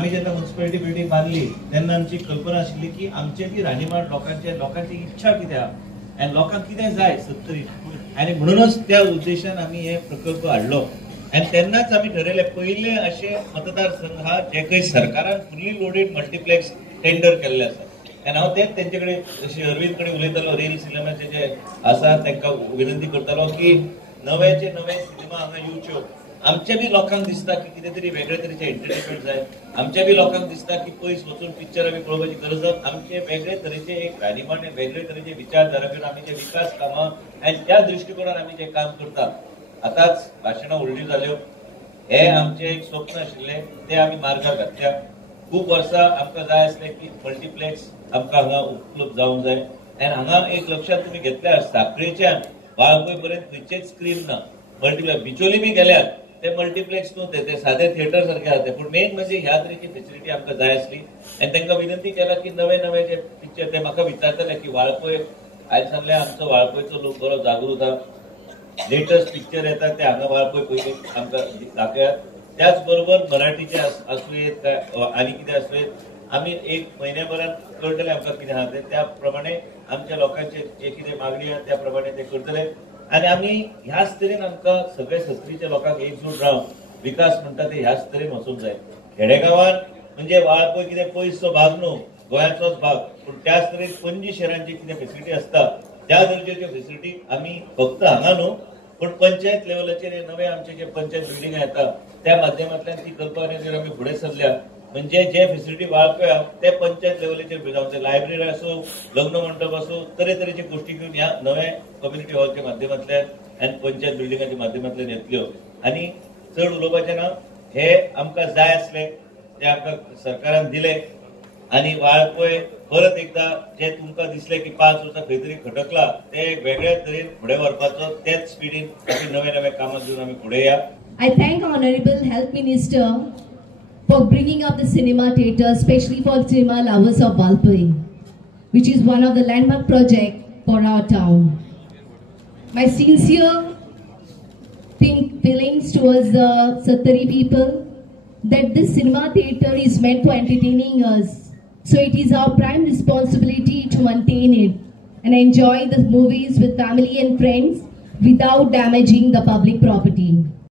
आम्ही जेन्ना municipality building बांधली तेन्ना आमची कल्पना आशिल्ली की आमचे ती राहणीमान लोकांची इच्छा कितें आहा आनी लोकांक कितें जाय सत्तरी आनी म्हणूनच त्या उद्देशान आमी हे प्रकल्प हाडलो आनी तेन्नाच आमी ठरयले पयले अशे मतदारसंघ आहा जे खंय सरकारान फुल्ली लोडेड मल्टीप्लेक्स टेंडर केल्ले आसा आनी हांव तेच तेंचे कडेन जशें अरविंद कडेन उलयतालो रील सिनेमाचे जे आसा तांकां विनंती करतालो की नवेचे नवे सिनेमा हांगा येवच्यो आमच्या बी लोकांक दिसता की कितें तरी वेगळे तरेचे एंटरटेनमेंट जाय आमच्या बी लोकांक दिसता की पयस वचून पिक्चर आमी पळोवपाची गरज ना आमचे वेगळे तरेचे एक राहणीमान वेगळे तरेचे विचारधारा घेवन आमी जे विकास कामां आनी त्या दृश्टिकोनान आमी जे काम करता आतांच भाशणां व्हडली जाल्यो हे आमचे एक स्वप्न आशिल्ले ते आमी मार्गार घातल्या खूब वर्सां आमकां जाय आसलें की मल्टीप्लेक्स आमकां हांगा उपलब्ध जावंक जाय आनी हांगा एक लक्षात तुमी घेतल्यार साखळेच्यान वाळपय पर्यंत खंयचेच स्क्रीन ना मल्टीप्लेक्स बिचोली बी गेल्यार ते मल्टीप्लेक्स न्हू ते सादे थिएटर सारखे आसा पूण मेन म्हणजे ह्या तरेची फेसिलिटी आमकां जाय आसली आनी तांकां विनंती केला की नवे नवे जे पिक्चर ते म्हाका विचारताले की वाळपय आयज सांगले आमचो वाळपयचो लोक बरो जागृत आहा लेटस्ट पिक्चर येतात ते हांगा वाळपय पयली आमकां दाखयात त्याच बरोबर मराठीचे आसूं येत आनी कितें आसूं येत आमी एक म्हयन्याभरान करतले आमकां कितें आहा ते त्या प्रमाणे आमच्या लोकांचे जे कितें मागणी आहा त्या प्रमाणे ते करतले आनी आमी ह्याच तरेन आमकां सगळे सत्तरीच्या लोकांक एकजूट रावन विकास म्हणटा ते ह्याच तरेन वचूंक जाय खेडेगांवान म्हणजे वाळपय कितें पयसचो भाग न्हू गोंयाचोच भाग पूण त्याच तरेन पणजी शहरांची कितें फेसिलिटी आसता त्या दर्जेच्यो फेसिलिटी आमी फक्त हांगा न्हू पूण पंचायत लेवलाचेर नवे आमचे जे पंचायत बिल्डिंगां येता त्या माध्यमांतल्यान ती कल्पना जर आमी फुडें सरल्या म्हणजे जे फेसिलिटी वाळपय ते पंचायत लेवलाचेर जावंक जाय लायब्ररी आसूं लग्न मंडप आसूं तरेतरेची गोष्टी घेवन ह्या नवे कम्युनिटी हॉलच्या माध्यमांतल्यान आनी पंचायत बिल्डिंगाच्या माध्यमांतल्यान येतल्यो आनी चड उलोवपाचें ना हे आमकां जाय आसले ते आमकां सरकारान दिले आनी वाळपय परत एकदा जे तुमकां दिसले की 5 वर्सां खंय तरी खटकला ते वेगळ्या तरेन फुडें व्हरपाचो तेच स्पिडीन नवे नवे कामां घेवन आमी फुडें या I thank Honorable Health Minister for bringing up the cinema theatre, especially for cinema lovers of Valpai, which is one of the landmark projects for our town. My sincere feelings towards the Sattari people that this cinema theatre is meant for entertaining us. So it is our prime responsibility to maintain it and enjoy the movies with family and friends without damaging the public property.